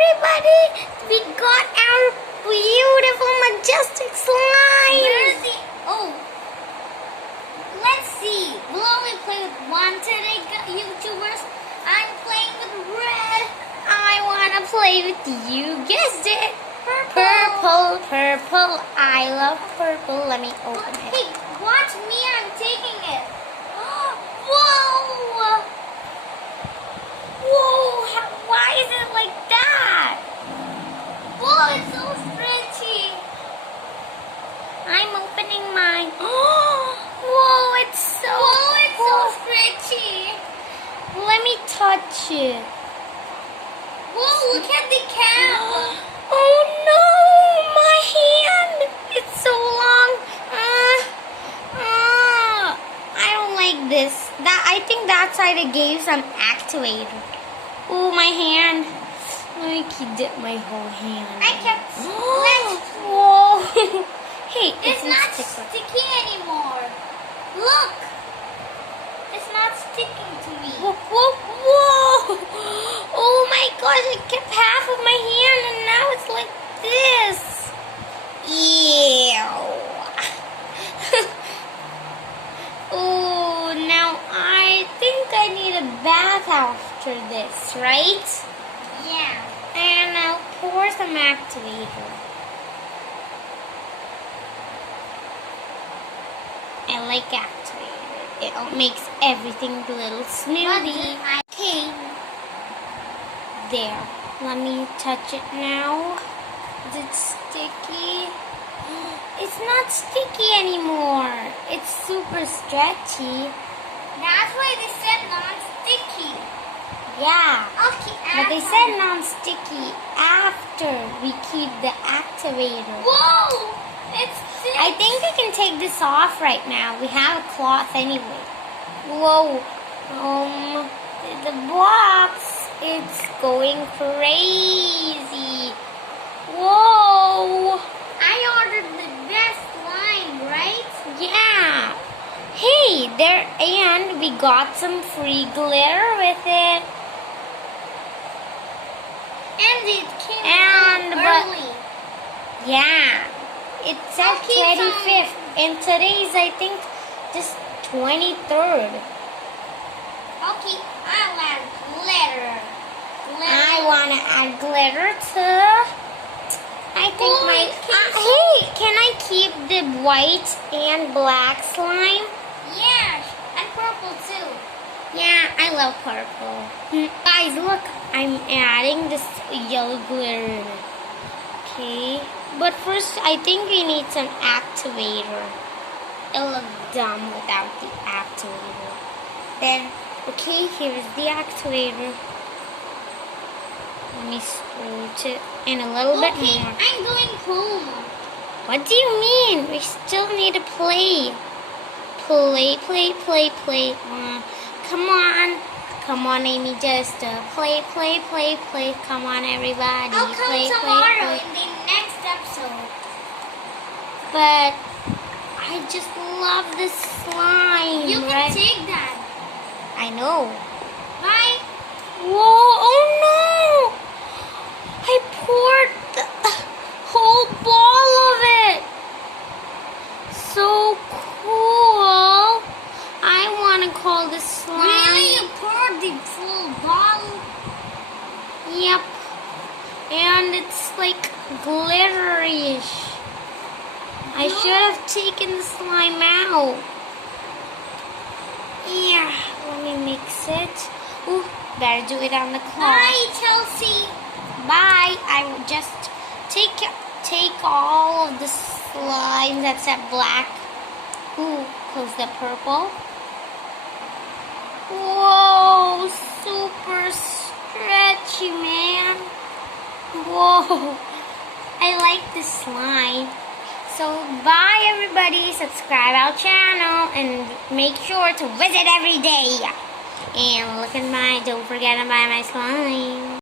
everybody! We got our beautiful, majestic slime! Where is the... Oh. Let's see. We'll only play with one today, YouTubers. I'm playing with red. I want to play with you. Guessed it! Purple. Purple. I love purple. Let me open it. Hey, watch me. I'm taking it. Whoa! Whoa! Why is it like that? Whoa, it's so stretchy. I'm opening mine. Whoa, it's so Whoa, it's so cool. stretchy. Let me touch it. Whoa, look at the cap. Oh no, my hand! It's so long. I don't like this. I think that side it gave some activator. Oh, my hand. Let me dip my whole hand. I kept Whoa. Hey, It's not sticker. sticky anymore. Look. It's not sticking to me. Whoa, whoa, whoa! Oh my gosh, I kept half of my hand and now it's like this. Ew. Oh, now I think I need a bath after this, right? Yeah. And I'll pour some activator. I like activator. It makes everything a little smoothie. Okay. There. Let me touch it now. Is it sticky? It's not sticky anymore. It's super stretchy. That's why they said non-sticky. Yeah. Okay. But they said non-sticky after we keep the activator. Whoa! It's thick. I think we can take this off right now. We have a cloth anyway. Whoa. The box, it's going crazy. Whoa. I ordered the best line, right? Yeah. Hey, there, and we got some free glitter with it. And it came And, early. Yeah. It says Okay, 25th, and today's, I think, just 23rd. Okay, I'll add glitter. I want to add glitter too. I think Oh, my... it came hey, can I keep the white and black slime? Yeah, and purple too. Yeah, I love purple. Guys, look, I'm adding this yellow glitter in it. Okay, but first I think we need some activator. It'll look dumb without the activator. Then, okay, here's the activator. Let me squirt it in a little bit Okay, more. I'm going home. What do you mean? We still need to play. Play. Come on. Come on, Amy, just play. Come on, everybody. I'll come play, tomorrow play. in the next episode. But I just love this slime, You can right? take that. I know. Bye. Whoa, oh no! I poured the whole ball of it. So cool. I want to call this slime. Really? You poured the full bottle? Yep. And it's like glittery-ish. I should have taken the slime out. Yeah, let me mix it. Ooh, better do it on the cloth. Bye, Chelsea. Bye. I will just take all of the slimes except black. Ooh, close the purple. Whoa, super stretchy, man. Whoa, I like this slime. So bye everybody, subscribe our channel and make sure to visit every day. And look at don't forget to buy my slime.